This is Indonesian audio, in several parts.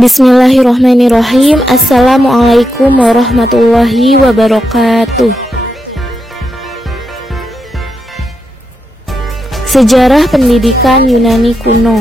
Bismillahirrahmanirrahim. Assalamualaikum warahmatullahi wabarakatuh. Sejarah pendidikan Yunani kuno.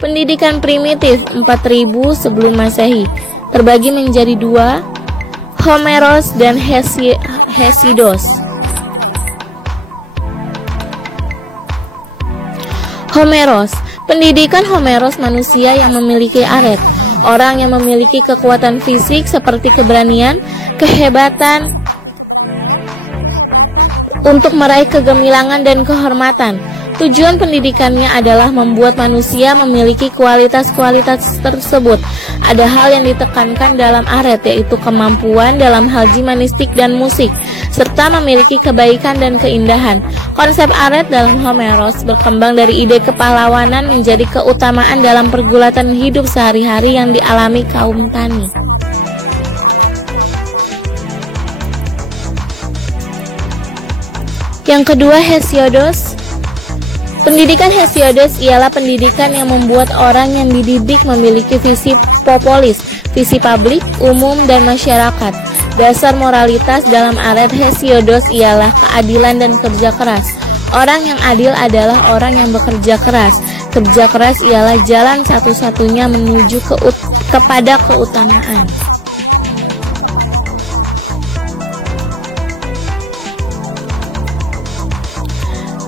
Pendidikan primitif 4000 sebelum Masehi terbagi menjadi dua, Homeros dan Hesiod. Homeros. Pendidikan Homeros manusia yang memiliki aret, orang yang memiliki kekuatan fisik seperti keberanian, kehebatan untuk meraih kegemilangan dan kehormatan. Tujuan pendidikannya adalah membuat manusia memiliki kualitas-kualitas tersebut. Ada hal yang ditekankan dalam aret, yaitu kemampuan dalam hal jimanistik dan musik, serta memiliki kebaikan dan keindahan. Konsep aret dalam Homeros berkembang dari ide kepahlawanan menjadi keutamaan dalam pergulatan hidup sehari-hari yang dialami kaum tani. Yang kedua, Hesiod. Pendidikan Hesiod ialah pendidikan yang membuat orang yang dididik memiliki visi popolis, visi publik, umum, dan masyarakat. Dasar moralitas dalam aret Hesiod ialah keadilan dan kerja keras. Orang yang adil adalah orang yang bekerja keras. Kerja keras ialah jalan satu-satunya menuju kepada keutamaan.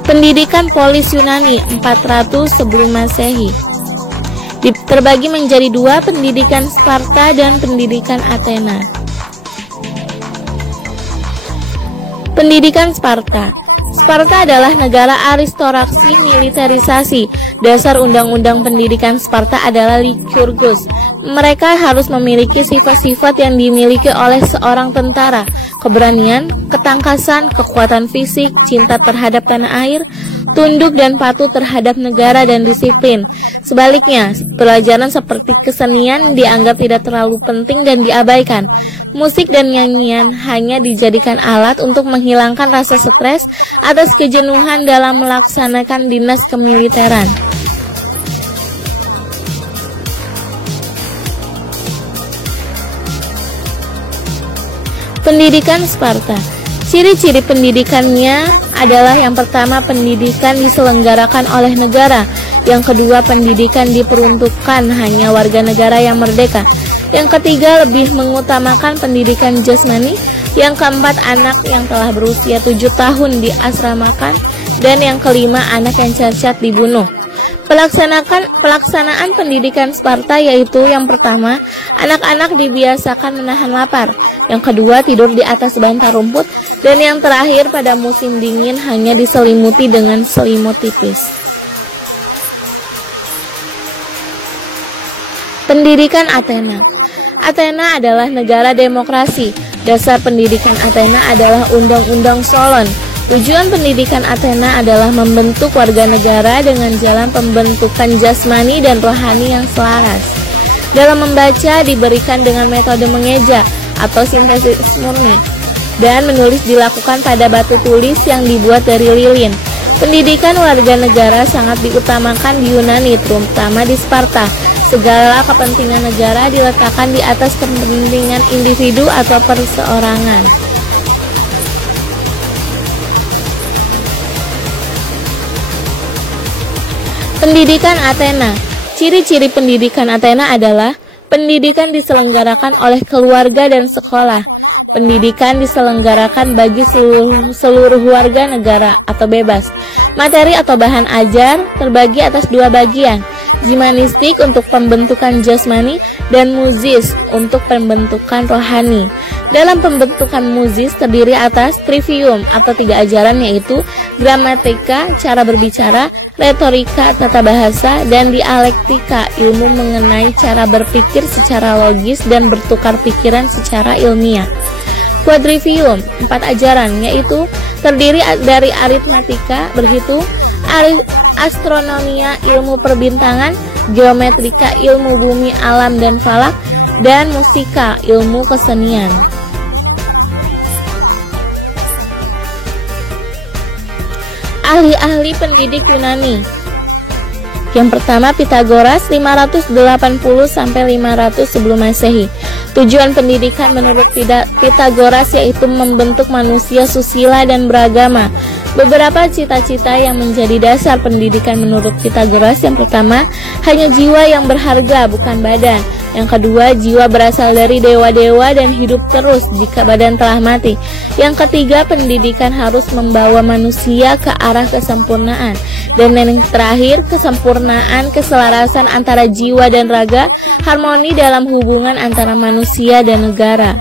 Pendidikan polis Yunani 400 sebelum Masehi terbagi menjadi dua, pendidikan Sparta dan pendidikan Athena. Pendidikan Sparta. Sparta adalah negara aristokrasi militerisasi. Dasar undang-undang pendidikan Sparta adalah Lycurgus. Mereka harus memiliki sifat-sifat yang dimiliki oleh seorang tentara: keberanian, ketangkasan, kekuatan fisik, cinta terhadap tanah air, tunduk dan patuh terhadap negara, dan disiplin. Sebaliknya, pelajaran seperti kesenian dianggap tidak terlalu penting dan diabaikan. Musik dan nyanyian hanya dijadikan alat untuk menghilangkan rasa stres atas kejenuhan dalam melaksanakan dinas kemiliteran. Pendidikan Sparta. Ciri-ciri pendidikannya adalah: yang pertama, pendidikan diselenggarakan oleh negara; yang kedua, pendidikan diperuntukkan hanya warga negara yang merdeka; yang ketiga, lebih mengutamakan pendidikan jasmani; yang keempat, anak yang telah berusia 7 tahun diasramakan; dan yang kelima, anak yang cacat dibunuh. Pelaksanaan pendidikan Sparta yaitu: yang pertama, anak-anak dibiasakan menahan lapar; yang kedua, tidur di atas bantal rumput; dan yang terakhir, pada musim dingin hanya diselimuti dengan selimut tipis. Pendidikan Athena. Athena adalah negara demokrasi. Dasar pendidikan Athena adalah Undang-Undang Solon. Tujuan pendidikan Athena adalah membentuk warga negara dengan jalan pembentukan jasmani dan rohani yang selaras. Dalam membaca diberikan dengan metode mengeja atau sintesis murni, dan menulis dilakukan pada batu tulis yang dibuat dari lilin. Pendidikan warga negara sangat diutamakan di Yunani, terutama di Sparta. Segala kepentingan negara diletakkan di atas kepentingan individu atau perseorangan. Pendidikan Athena. Ciri-ciri pendidikan Athena adalah: pendidikan diselenggarakan oleh keluarga dan sekolah. Pendidikan diselenggarakan bagi seluruh warga negara atau bebas. Materi atau bahan ajar terbagi atas dua bagian: jimanistik untuk pembentukan jasmani dan muzis untuk pembentukan rohani. Dalam pembentukan muzis terdiri atas trivium atau 3 ajaran, yaitu gramatika, cara berbicara, retorika, tata bahasa, dan dialektika, ilmu mengenai cara berpikir secara logis dan bertukar pikiran secara ilmiah. Quadrivium, 4 ajaran, yaitu terdiri dari aritmatika, berhitung, astronomia, ilmu perbintangan, geometrika, ilmu bumi, alam dan falak, dan musika, ilmu kesenian. Ahli-ahli pendidik Yunani. Yang pertama, Pitagoras 580–500 sebelum Masehi. Tujuan pendidikan menurut Pitagoras yaitu membentuk manusia susila dan beragama. Beberapa cita-cita yang menjadi dasar pendidikan menurut Pitagoras: yang pertama, hanya jiwa yang berharga, bukan badan. Yang kedua, jiwa berasal dari dewa-dewa dan hidup terus jika badan telah mati. Yang ketiga, pendidikan harus membawa manusia ke arah kesempurnaan. Dan yang terakhir, kesempurnaan, keselarasan antara jiwa dan raga, harmoni dalam hubungan antara manusia dan negara.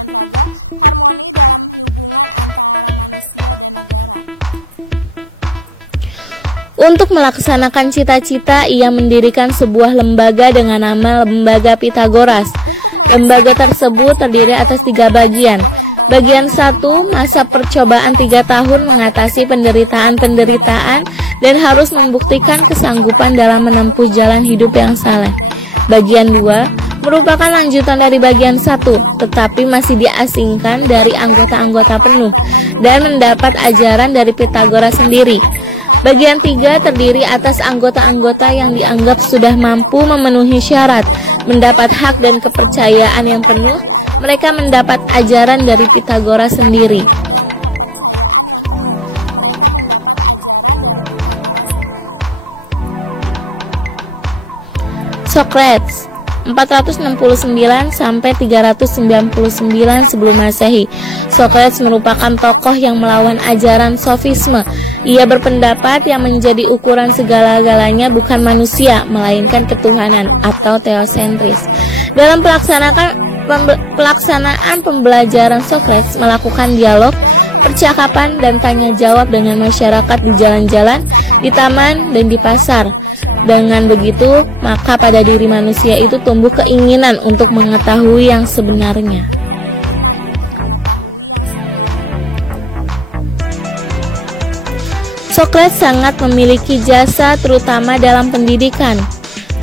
Untuk melaksanakan cita-cita, ia mendirikan sebuah lembaga dengan nama Lembaga Pitagoras. Lembaga tersebut terdiri atas 3 bagian. Bagian 1, masa percobaan 3 tahun mengatasi penderitaan-penderitaan dan harus membuktikan kesanggupan dalam menempuh jalan hidup yang saleh. Bagian 2, merupakan lanjutan dari bagian 1, tetapi masih diasingkan dari anggota-anggota penuh dan mendapat ajaran dari Pitagoras sendiri. Bagian 3 terdiri atas anggota-anggota yang dianggap sudah mampu memenuhi syarat, mendapat hak dan kepercayaan yang penuh. Mereka mendapat ajaran dari Pitagoras sendiri. Socrates 469–399 sebelum Masehi. Socrates merupakan tokoh yang melawan ajaran sofisme. Ia berpendapat yang menjadi ukuran segala-galanya bukan manusia, melainkan ketuhanan atau teosentris. Dalam pelaksanaan pembelajaran, Socrates melakukan dialog, percakapan, dan tanya jawab dengan masyarakat di jalan-jalan, di taman, dan di pasar. Dengan begitu, maka pada diri manusia itu tumbuh keinginan untuk mengetahui yang sebenarnya. Socrates sangat memiliki jasa terutama dalam pendidikan.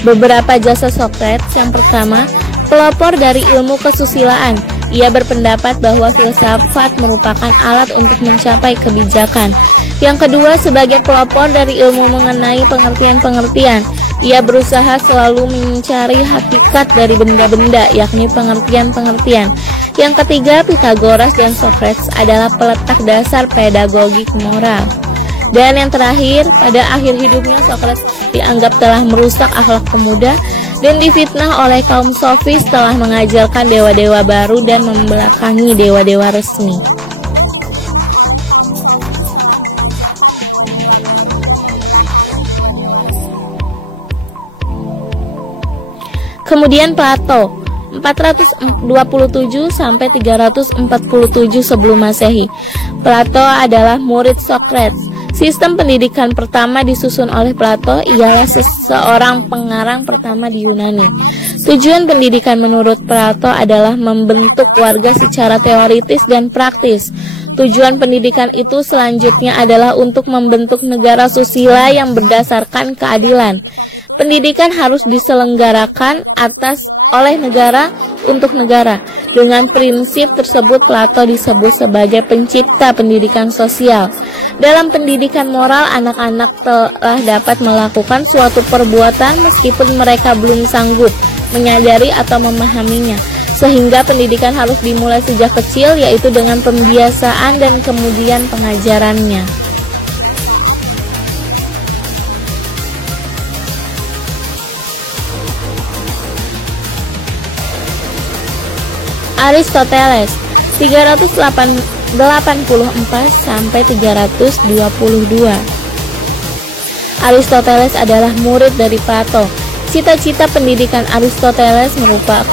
Beberapa jasa Socrates: yang pertama, pelopor dari ilmu kesusilaan. Ia berpendapat bahwa filsafat merupakan alat untuk mencapai kebijakan. Yang kedua, sebagai pelopor dari ilmu mengenai pengertian-pengertian. Ia berusaha selalu mencari hakikat dari benda-benda, yakni pengertian-pengertian. Yang ketiga, Pitagoras dan Socrates adalah peletak dasar pedagogik moral. Dan yang terakhir, pada akhir hidupnya Socrates dianggap telah merusak akhlak pemuda dan difitnah oleh kaum sofis telah mengajarkan dewa-dewa baru dan membelakangi dewa-dewa resmi. Kemudian Plato 427–347 sebelum Masehi. Plato adalah murid Socrates. Sistem pendidikan pertama disusun oleh Plato ialah seorang pengarang pertama di Yunani. Tujuan pendidikan menurut Plato adalah membentuk warga secara teoritis dan praktis. Tujuan pendidikan itu selanjutnya adalah untuk membentuk negara susila yang berdasarkan keadilan. Pendidikan harus diselenggarakan oleh negara untuk negara. Dengan prinsip tersebut, Plato disebut sebagai pencipta pendidikan sosial. Dalam pendidikan moral, anak-anak telah dapat melakukan suatu perbuatan meskipun mereka belum sanggup menyadari atau memahaminya. Sehingga pendidikan harus dimulai sejak kecil, yaitu dengan pembiasaan dan kemudian pengajarannya. Aristoteles 384–322. Aristoteles adalah murid dari Plato. Cita-cita pendidikan Aristoteles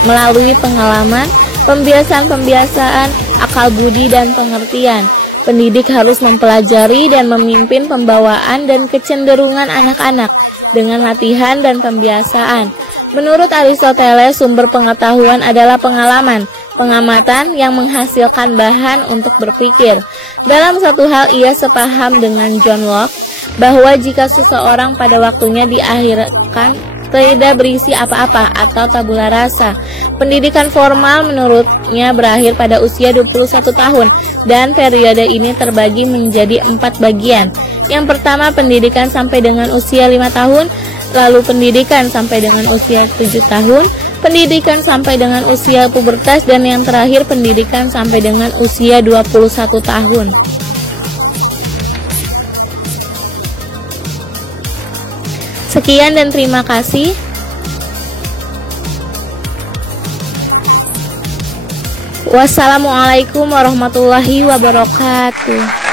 melalui pengalaman, pembiasaan-pembiasaan, akal budi, dan pengertian. Pendidik harus mempelajari dan memimpin pembawaan dan kecenderungan anak-anak dengan latihan dan pembiasaan. Menurut Aristoteles, sumber pengetahuan adalah pengalaman, pengamatan yang menghasilkan bahan untuk berpikir. Dalam satu hal ia sepaham dengan John Locke, bahwa jika seseorang pada waktunya diakhirkan tidak berisi apa-apa atau tabula rasa. Pendidikan formal menurutnya berakhir pada usia 21 tahun dan periode ini terbagi menjadi 4 bagian. Yang pertama, pendidikan sampai dengan usia 5 tahun, lalu pendidikan sampai dengan usia 7 tahun, pendidikan sampai dengan usia pubertas, dan yang terakhir pendidikan sampai dengan usia 21 tahun. Sekian dan terima kasih. Wassalamualaikum warahmatullahi wabarakatuh.